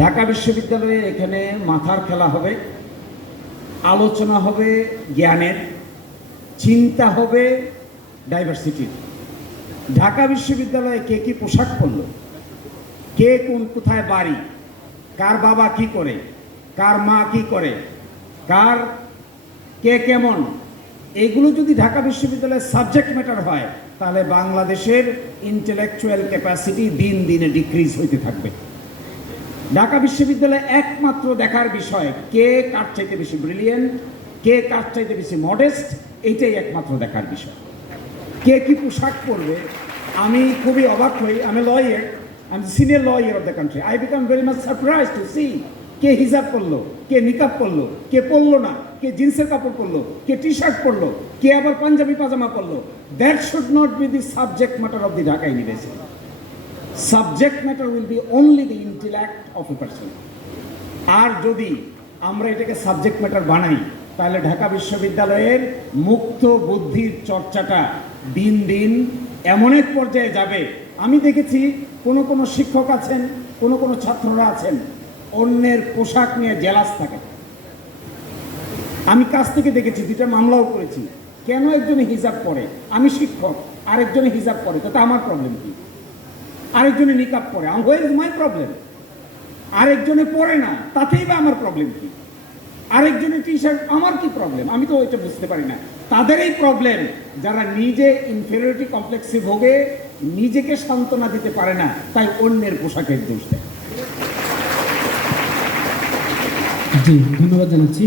ঢাকা বিশ্ববিদ্যালয়ে এখানে মাথার খেলা হবে, আলোচনা হবে জ্ঞানের, চিন্তা হবে ডাইভার্সিটির। ঢাকা বিশ্ববিদ্যালয়ে কে কি পোশাক পরল, কে কোথায় বাড়ি, কার বাবা কি করে, কার মা কি করে, কে কেমন, এগুলো যদি ঢাকা বিশ্ববিদ্যালয়ের সাবজেক্ট ম্যাটার হয়, তাহলে বাংলাদেশের ইন্টেলেকচুয়াল ক্যাপাসিটি দিন দিনে ডিক্রিজ হইতে থাকবে। ঢাকা বিশ্ববিদ্যালয়ে একমাত্র দেখার বিষয় কে কার চাইতে বেশি ব্রিলিয়েন্ট, কে কার চাইতে বেশি মডেস্ট, এইটাই একমাত্র দেখার বিষয়। কে কি পোশাক পরবে, আমি খুবই অবাক হই। আমি lawyer, I am senior lawyer of the country. I become very much surprise to see কে হিজাব পরলো, কে নিকাব পরলো, কে পরলো না, কে জিন্সের কাপড় পরলো, কে টি শার্ট পরলো, কে আবার পাঞ্জাবি পাজামা পরলো। That should not be the subject matter of the Dhaka University. Subject matter will be only the intellect of a person. আর যদি আমরা এটাকে সাবজেক্ট ম্যাটার বানাই, তাহলে ঢাকা বিশ্ববিদ্যালয়ের মুক্ত বুদ্ধির চর্চাটা দিন দিন এমন এক পর্যায়ে যাবে। আমি দেখেছি কোনো শিক্ষক আছেন, কোনো ছাত্ররা আছেন, অন্যের পোশাক নিয়ে জেলাস থাকে। আমি কাছ থেকে দেখেছি, দুইটা মামলাও করেছি। কেন একজনে হিজাব পরে, আমি শিক্ষক, আরেকজনে হিজাব পরে, তাতে আমার প্রবলেম কি? আরেকজনে নিকাব পরে, হোয়ার ইজ মাই প্রবলেম? আরেকজনে পরে না, তাতেই বা আমার প্রবলেম কি? আরেকজনের টি শার্ট, আমার কি প্রবলেম? আমি তো ওইটা বুঝতে পারি না। তাদের এই প্রবলেম, যারা নিজে ইনফেরিয়রিটি কমপ্লেক্সে ভোগে, নিজেকে সান্ত্বনা দিতে পারে না, তাই অন্যের পোশাকের দোষ দেয়। জি, ধন্যবাদ জানাচ্ছি।